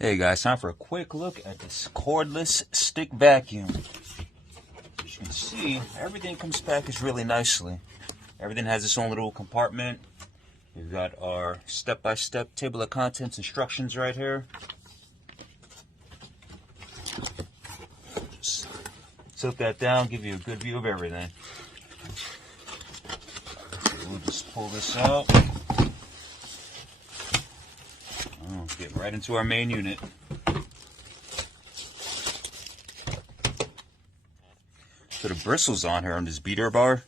Hey guys, time for a quick look at this cordless stick vacuum. As you can see, everything comes packaged really nicely. Everything has its own little compartment. We've got our step-by-step table of contents instructions right here. Just tilt that down, give you a good view of everything. We'll just pull this out. Oh, get right into our main unit. So the bristles on here on this beater bar,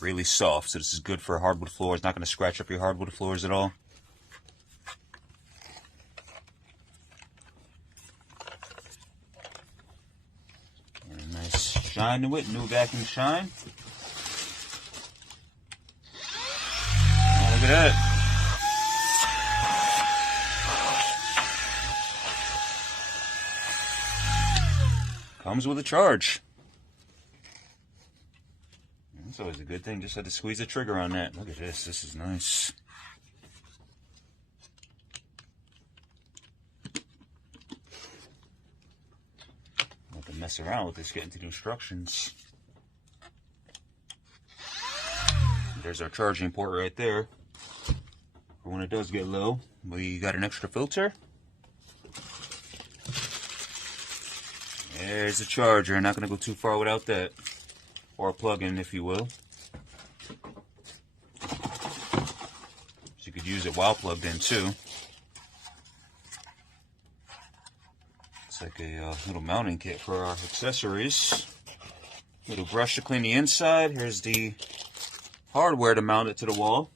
really soft. So this is good for hardwood floors. Not going to scratch up your hardwood floors at all. And a nice shine to it, new vacuum shine. Oh, look at that. Comes with a charge. That's always a good thing. Just had to squeeze the trigger on that. Look at this. This is nice. Not to mess around with this. Get into the instructions. There's our charging port right there. For when it does get low, we got an extra filter. There's a charger. Not going to go too far without that. Or a plug-in, if you will. So you could use it while plugged in, too. It's like a little mounting kit for our accessories. Little brush to clean the inside. Here's the hardware to mount it to the wall.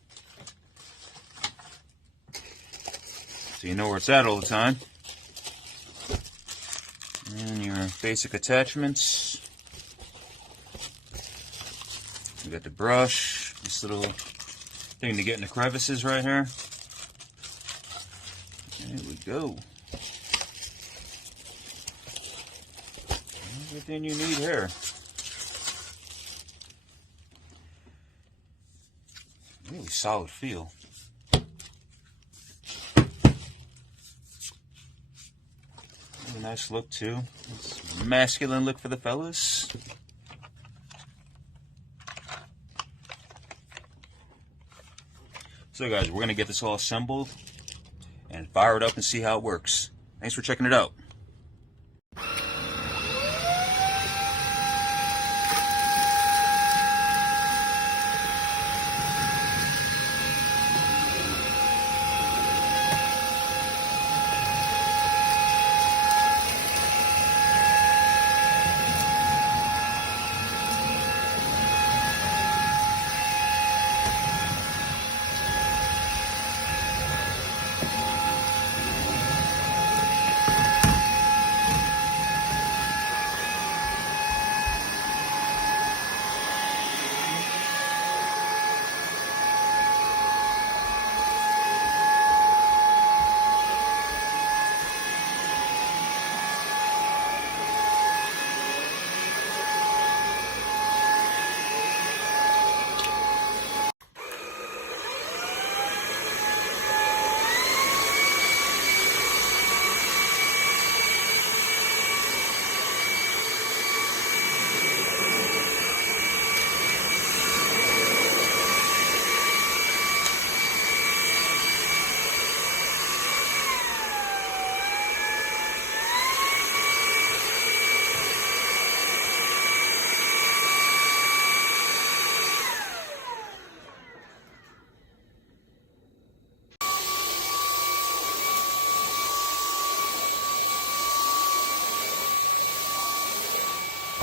So you know where it's at all the time. And your basic attachments. We got the brush, this little thing to get in the crevices right here. There we go. Everything you need here. Really solid feel. Really nice look too. It's a masculine look for the fellas. So guys, we're going to get this all assembled and fire it up and see how it works. Thanks for checking it out.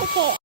Okay,